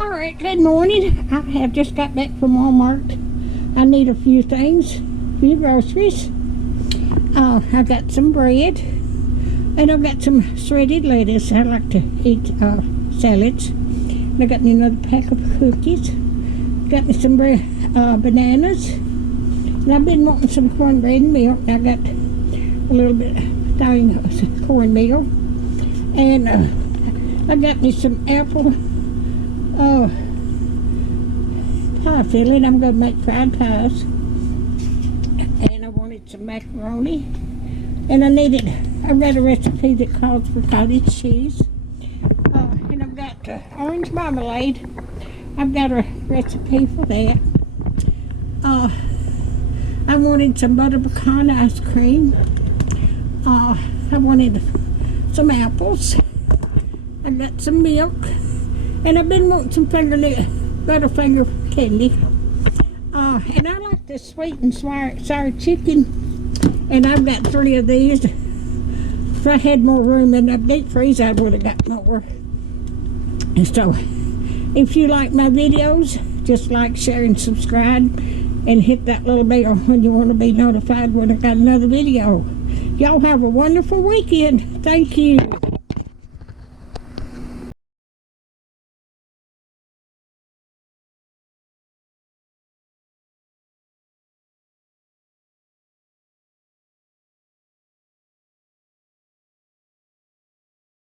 Alright, good morning. I have just got back from Walmart. I need a few things, a few groceries. I got some bread, and I've got some shredded lettuce. I like to eat salads. And I got me another pack of cookies. Got me some bananas. And I've been wanting some cornbread and milk. I got a little bit of cornmeal. And I got me some apple pie filling. I'm going to make fried pies. And I wanted some macaroni. And I read a recipe that calls for cottage cheese. And I've got orange marmalade. I've got a recipe for that. I wanted some butter pecan ice cream. I wanted some apples. I got some milk. And I've been wanting some Butterfinger candy. And I like the sweet and sour chicken. And I've got 3 of these. If I had more room in the deep freeze, I would have got more. And so, if you like my videos, just like, share, and subscribe. And hit that little bell when you want to be notified when I got another video. Y'all have a wonderful weekend. Thank you.